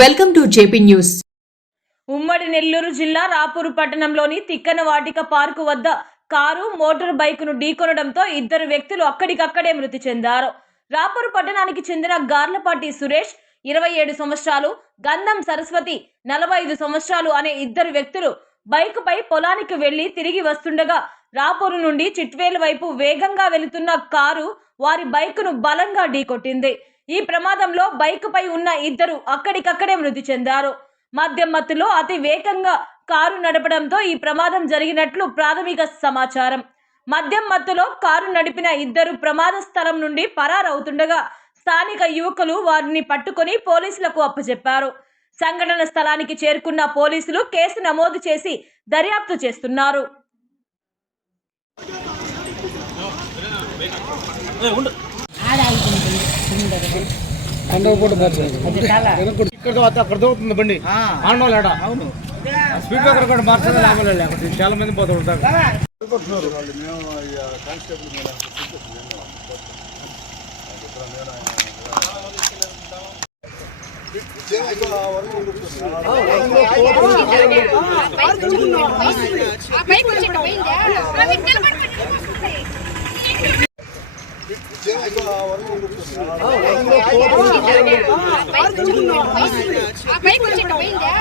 Welcome to JP news. ఉమ్మడి నెల్లూరు జిల్లా రాపూరు పట్టణంలోని తిక్కన వాటిక పార్కు వద్ద కారు మోటార్ బైకును ఢీకొనడంతో ఇద్దరు వ్యక్తులు అక్కడికక్కడే మృతి చెందారు. రాపూరు పట్టణానికి చెందిన గార్లపాటి సురేష్ ఇరవై ఏడు సంవత్సరాలు గంధం సరస్వతి నలభై ఐదు సంవత్సరాలు అనే ఇద్దరు వ్యక్తులు బైకుపై పొలానికి వెళ్ళి తిరిగి వస్తుండగా రాపూరు నుండి చిట్వేలు వైపు వేగంగా వెళుతున్న కారు వారి బైకును బలంగా ఢీకొట్టింది. ఈ ప్రమాదంలో బైక్పై ఉన్న ఇద్దరు అక్కడికక్కడే మృతి చెందారు. మద్యం మత్తులో అతి వేగంగా కారు నడపడంతో ఈ ప్రమాదం జరిగినట్లు ప్రాథమిక సమాచారం. మద్యం మత్తులో కారు నడిపిన ఇద్దరు ప్రమాద స్థలం నుండి పరారవుతుండగా స్థానిక యువకులు వారిని పట్టుకొని పోలీసులకు అప్పచెప్పారు. సంఘటన స్థలానికి చేరుకున్న పోలీసులు కేసు నమోదు చేసి దర్యాప్తు చేస్తున్నారు. ఇక్కడికి బండి ఆండోళ్ళు అవును స్పీడ్ బ్రేకర్ కూడా మార్చాలి లాభాలు లేకపోతే చాలా మంది పోతూ ఉంటారు ఆ పైకి వచ్చేట పోయిందా ఆ పైకి వచ్చేట పోయిందా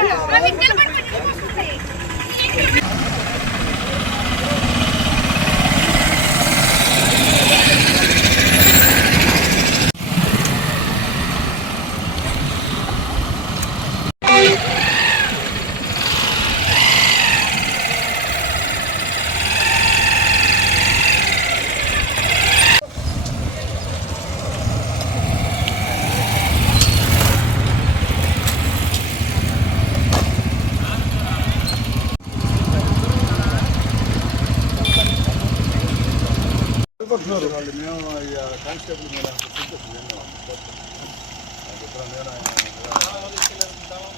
అవి నిలబడి పెట్టుకుంటే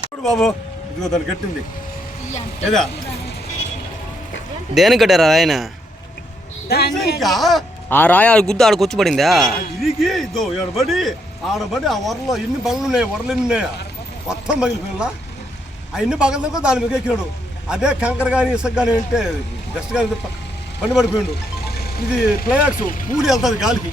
చూడు బాబు ఇదిగో దాన్ని కట్టింది ఏదా? దేనికి కట్టారా ఆయన ఇంకా ఆ రాయి ఆడ గుద్ద ఆడికి వచ్చి పడిందా ఇరిగి ఇదో ఆడబడి ఆడబడి ఆ వరలో ఎన్ని బండ్లు ఉన్నాయి వరలు ఎన్ని ఉన్నాయా? మొత్తం పగిలిపోయినా ఆ ఎన్ని పగలతో దాని మీద ఎక్కినాడు. అదే కంకర కానీ ఇసుక కానీ అంటే బెస్ట్ కానీ బండి పడిపోయిండు. ఇది క్లైమాక్స్ పూడి వెళ్తుంది గాలికి